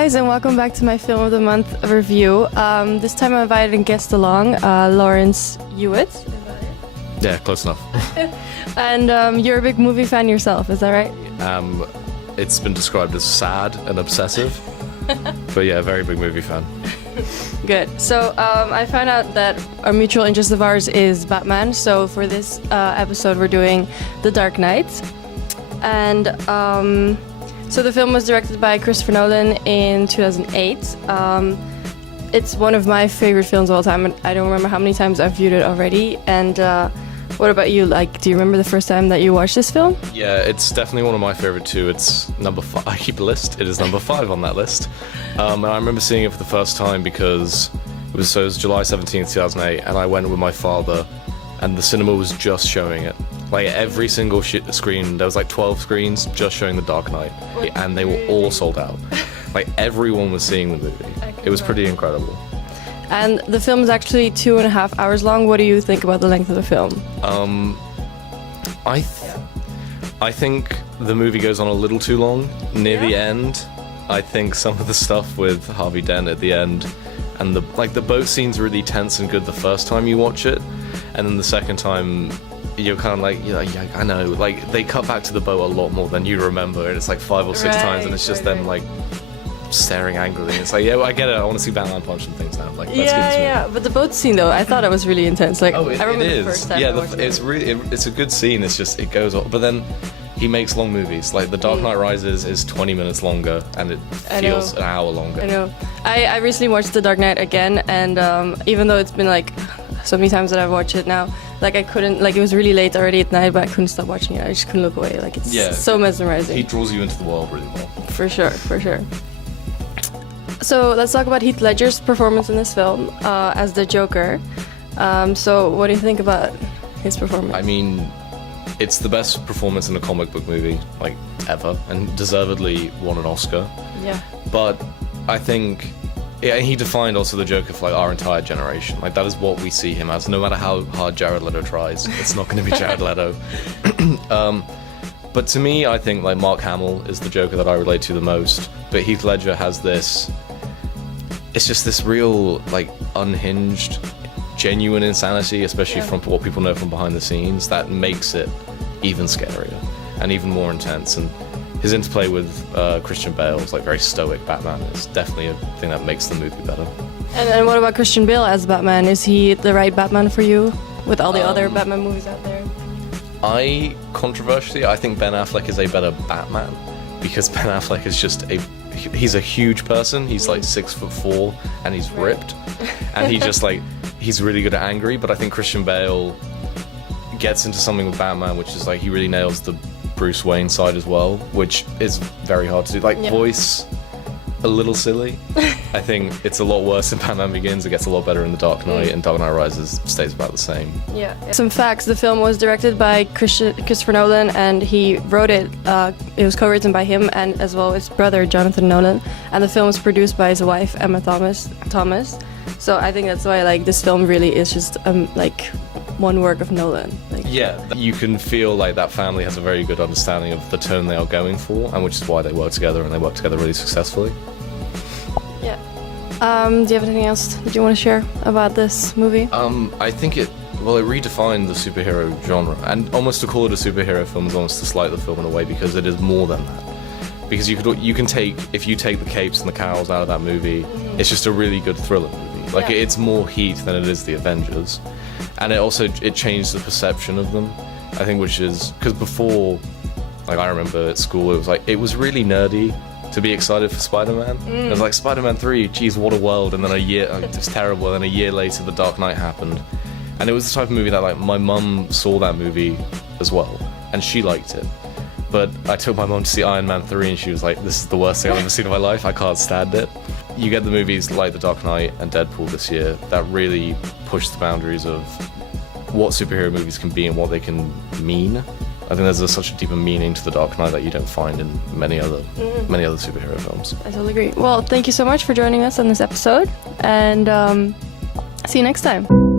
guys, and welcome back to my Film of the Month review. This time I invited a guest along, Lawrence Hewitt. Yeah, close enough. And you're a big movie fan yourself, is that right? It's been described as sad and obsessive, but yeah, very big movie fan. Good. So I found out that a mutual interest of ours is Batman. So for this episode, we're doing The Dark Knight. And so the film was directed by Christopher Nolan in 2008. It's one of my favorite films of all time. I don't remember how many times I've viewed it already. And what about you? Like, do you remember the first time that you watched this film? Yeah, it's definitely one of my favorite too. It's number 5. I keep a list. It is number 5 on that list. And I remember seeing it for the first time because it was July 17th, 2008, and I went with my father, and the cinema was just showing it. Like every single screen, there was like 12 screens just showing The Dark Knight, and they were all sold out. Like everyone was seeing the movie. It was pretty incredible. And the film is actually 2.5 hours long. What do you think about the length of the film? I think the movie goes on a little too long near the end. I think some of the stuff with Harvey Dent at the end, and the boat scene's really tense and good the first time you watch it, and then the second time you're kind of like, yeah, I know, like they cut back to the boat a lot more than you remember, and it's like 5 or 6 times, and it's just them like staring angrily. It's like, yeah, well, I get it. I want to see Batman punching things now. Like, let's get this movie. But the boat scene though, I thought it was really intense. Like, I remember the first time. Yeah, it's really, it's a good scene. It's just it goes on, but then he makes long movies. Like The Dark Knight Rises is 20 minutes longer, and it feels an hour longer. I know. I recently watched The Dark Knight again, and even though it's been like so many times that I've watched it now, like I couldn't, like it was really late already at night, but I couldn't stop watching it. I just couldn't look away. Like it's so mesmerizing. He draws you into the world really well. For sure. So let's talk about Heath Ledger's performance in this film as the Joker. So what do you think about his performance? I mean, it's the best performance in a comic book movie, like, ever, and deservedly won an Oscar. Yeah. But I think he defined also the Joker for like our entire generation. Like that is what we see him as. No matter how hard Jared Leto tries, it's not going to be Jared Leto. But to me, I think like Mark Hamill is the Joker that I relate to the most. But Heath Ledger has this. It's just this real like unhinged, genuine insanity, especially from what people know from behind the scenes, that makes it even scarier and even more intense. And his interplay with Christian Bale's like very stoic Batman is definitely a thing that makes the movie better. And what about Christian Bale as Batman? Is he the right Batman for you with all the other Batman movies out there? Controversially, I think Ben Affleck is a better Batman because Ben Affleck is just he's a huge person. He's like 6'4" and he's ripped, and he's really good at angry. But I think Christian Bale gets into something with Batman, which is like he really nails the Bruce Wayne side as well, which is very hard to do. Like voice, a little silly. I think it's a lot worse in Batman Begins. It gets a lot better in The Dark Knight, and Dark Knight Rises stays about the same. Yeah. Some facts: the film was directed by Christopher Nolan, and he wrote it. It was co-written by him and as well his brother Jonathan Nolan. And the film was produced by his wife Emma Thomas. So I think that's why like this film really is just like one work of Nolan. Like, yeah, you can feel like that family has a very good understanding of the tone they are going for, and which is why they work together, and they work together really successfully. Yeah. Do you have anything else that you want to share about this movie? I think it redefined the superhero genre, and almost to call it a superhero film is almost to slight the film in a way, because it is more than that. Because you can take, if you take the capes and the cows out of that movie, it's just a really good thriller movie. Like it's more Heat than it is the Avengers. And it changed the perception of them, I think, which is because before, like I remember at school, it was really nerdy to be excited for Spider-Man. It was like Spider-Man 3, geez, what a world, and then it was terrible, and then a year later The Dark Knight happened. And it was the type of movie that like my mum saw that movie as well, and she liked it. But I took my mum to see Iron Man 3 and she was like, this is the worst thing I've ever seen in my life, I can't stand it. You get the movies like The Dark Knight and Deadpool this year that really push the boundaries of what superhero movies can be and what they can mean. I think there's such a deeper meaning to The Dark Knight that you don't find in many other superhero films. I totally agree. Well, thank you so much for joining us on this episode, and see you next time.